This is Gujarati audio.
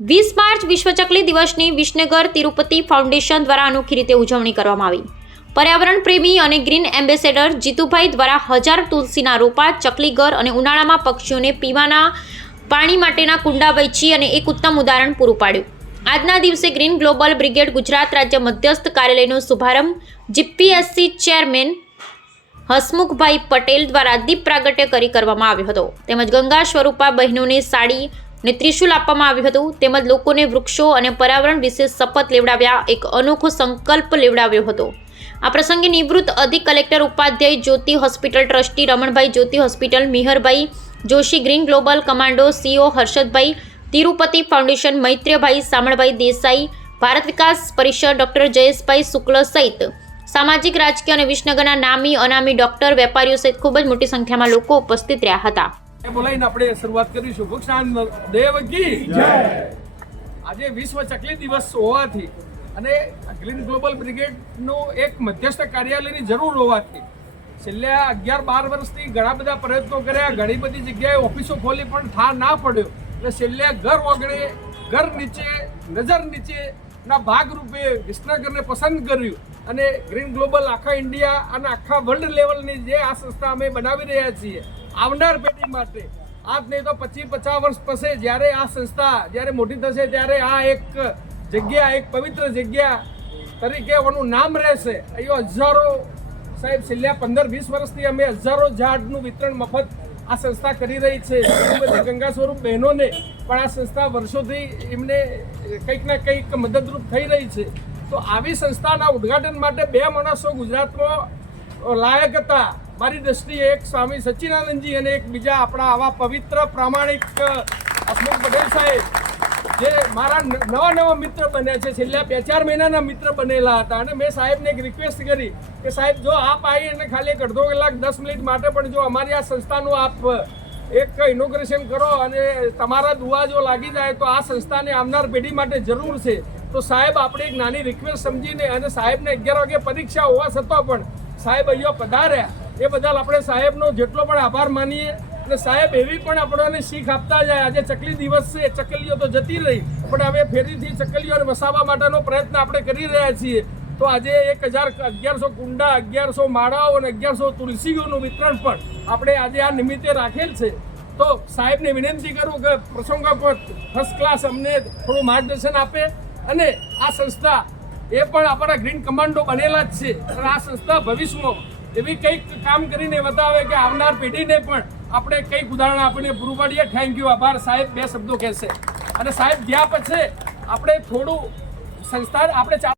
વિશ્વ ચકલી દિવસની વિસનગર તિરુપતિ ફાઉન્ડેશન દ્વારા અનોખી રીતે ઉજવણી કરવામાં આવી. પર્યાવરણ પ્રેમી અને ગ્રીન એમ્બેસેડર જીતુભાઈ દ્વારા હજાર તુલસીના રોપા, ચકલી ઘર અને ઉનાળામાં પક્ષીઓને પીવાના પાણી માટેના કુંડા વહેંચી અને એક ઉત્તમ ઉદાહરણ પૂરું પાડ્યું. આજના દિવસે ગ્રીન ગ્લોબલ બ્રિગેડ ગુજરાત રાજ્ય મધ્યસ્થ કાર્યાલયનો શુભારંભ જીપીએસસી ચેરમેન હસમુખભાઈ પટેલ દ્વારા દીપ પ્રાગટ્ય કરી કરવામાં આવ્યો હતો. તેમજ ગંગા સ્વરૂપા બહેનોને સાડી અને ત્રિશુલ આપવામાં આવ્યું હતું. તેમજ લોકોને વૃક્ષો અને પર્યાવરણ વિશે શપથ લેવડાવ્યા, એક અનોખો સંકલ્પ લેવડાવ્યો હતો. આ પ્રસંગે નિવૃત્ત અધિક collector Upadhyay Jyoti hospital trustee Ramanbhai Jyoti hospital, Miharbhai Joshi Green Global Commando CO Harshadbhai, Tirupati Foundation Maitribhai Samalbhai Desai, Bharat Vikas Parishad doctor Jayeshbhai Shukla સહિત સામાજિક, રાજકીય અને વિસનગરના નામી અનામી ડોક્ટર, વેપારીઓ સહિત ખૂબ જ મોટી સંખ્યામાં લોકો ઉપસ્થિત રહ્યા હતા. એ બોલાવીને આપણે શરૂઆત કરીશું. ભૂક્ષાન દેવ કી આજે વિશ્વ ચકલી દિવસ હોવાથી અને ગ્રીન ગ્લોબલ બ્રિગેડનું એક મધ્યસ્થ કાર્યાલયની જરૂર હોવાથી છેલ્લા અગિયાર બાર વર્ષથી ઘણા બધા પ્રયત્નો કર્યા. ઘણી બધી જગ્યાએ ઓફિસો ખોલી પણ થા ના પડ્યો. એટલે છેલ્લે ઘર વગડે ઘર નીચે, નજર નીચે ના ભાગરૂપે વિસનગરને પસંદ કર્યું અને ગ્રીન ગ્લોબલ આખા ઇન્ડિયા અને આખા વર્લ્ડ લેવલની જે આ સંસ્થા અમે બનાવી રહ્યા છીએ. આવનાર પેઢી માટે. આજ નહીં તો પચીસ પચાસ વર્ષ પછી જ્યારે આ સંસ્થા જ્યારે મોટી થશે ત્યારે આ એક જગ્યા, એક પવિત્ર જગ્યા તરીકે એનું નામ રહેશે. અહીંયા હજારો સાહેબ, છેલ્લા પંદર, વીસ વર્ષથી અમે હજારો ઝાડનું વિતરણ મફત આ સંસ્થા કરી રહી છે. ગંગા સ્વરૂપ બહેનોને પણ આ સંસ્થા વર્ષોથી એમને કંઈક ના કંઈક મદદરૂપ થઈ રહી છે. તો આવી સંસ્થાના ઉદ્ઘાટન માટે બે માણસો ગુજરાતમાં લાયક હતા. મારી દ્રષ્ટિએ એક સ્વામી સચ્ચિદાનંદજી અને એક બીજા આપણા આવા પવિત્ર, પ્રામાણિક હસમુખ પટેલ સાહેબ, જે મારા નવા નવા મિત્ર બન્યા છે. છેલ્લા બે ચાર મહિનાના મિત્ર બનેલા હતા અને મેં સાહેબને એક રિક્વેસ્ટ કરી કે સાહેબ, જો આપ આવી અને ખાલી એક અડધો કલાક, દસ મિનિટ માટે પણ જો અમારી આ સંસ્થાનું આપ, એક ઇનોગ્રેશન કરો અને તમારા દુઆ જો લાગી જાય તો આ સંસ્થાને આવનાર પેઢી માટે જરૂર છે. તો સાહેબ, આપણે એક નાની રિક્વેસ્ટ સમજીને અને સાહેબને અગિયાર વાગે પરીક્ષા હોવા છતાં પણ સાહેબ, અહીંયા પધાર્યા. એ બદલ આપણે સાહેબનો જેટલો પણ આભાર માનીએ અને સાહેબ એવી પણ આપણને શીખ આપતા જાય. આજે ચકલી દિવસ છે ચકલીઓ તો જતી રહી. પણ હવે ફેરીથી ચકલીઓને વસાવવા માટેનો પ્રયત્ન આપણે કરી રહ્યા છીએ. તો આજે એક હજાર અગિયારસો કુંડા, અગિયારસો માળાઓ અને અગિયારસો તુલસીઓનું વિતરણ પણ આપણે આજે આ નિમિત્તે રાખેલ છે. તો સાહેબને વિનંતી કરું કે પ્રસંગોપત ફર્સ્ટ ક્લાસ અમને થોડું માર્ગદર્શન આપે અને આ સંસ્થા એ પણ આપણા ગ્રીન કમાન્ડો બનેલા જ છે. અને આ સંસ્થા ભવિષ્યમાં એવી કંઈક કામ કરીને બતાવે કે આવનાર પેઢીને પણ આપણે કંઈક ઉદાહરણ આપીને પૂરું પાડીએ. થેન્ક યુ આભાર. સાહેબ, બે શબ્દો કહેશે. અને સાહેબ, ગયા પછી આપણે થોડું સંસ્થા આપણે